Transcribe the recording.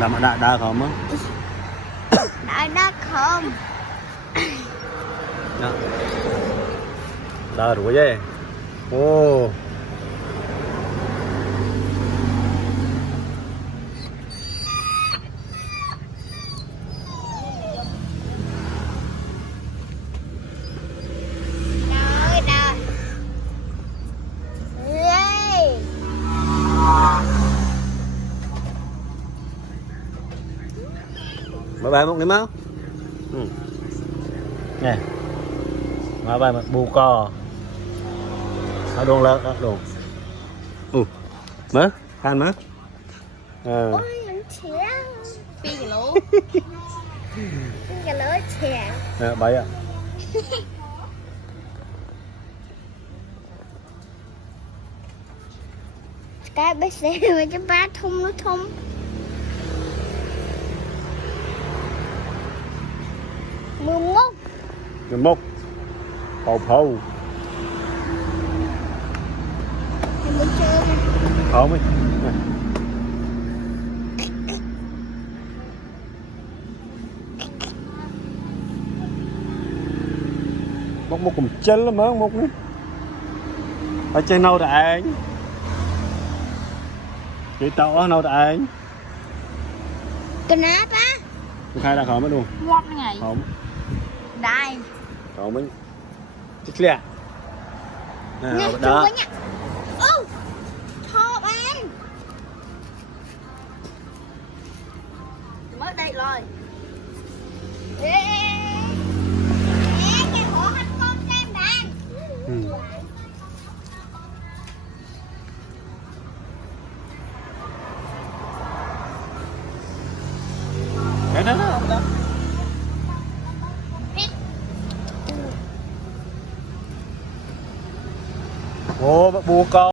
Đá không á? Đá không? Đá rủi vậy. Ô. Bài một điểm máu. Nè. Mà bài một bù cò. Nó đồn lợn đó, đồn. Mớ, than mớ. Ôi, anh trẻ. Phi cái lỗ. Cái lỗ trẻ. Bấy ạ. Cái bé xe mà cho ba thùng nó thùng. Mưa mốc. Hầu hầu. Em muốn chơi mà. Không ấy. Mốc cùng chân lắm á, mốc nữa. Ở trên nâu đại. Chị tao ở nâu đại. Cái nát á. Khai ra khỏi mất luôn. Ngọt ngày. Không. Đây. Không ấy. Chết lẹ. Nè, Đó. nha. Ô. Thọ bạn. Mới đây rồi. Ê. Cái hổ hạch con xem đàn. Đó. Ồ, bùa con.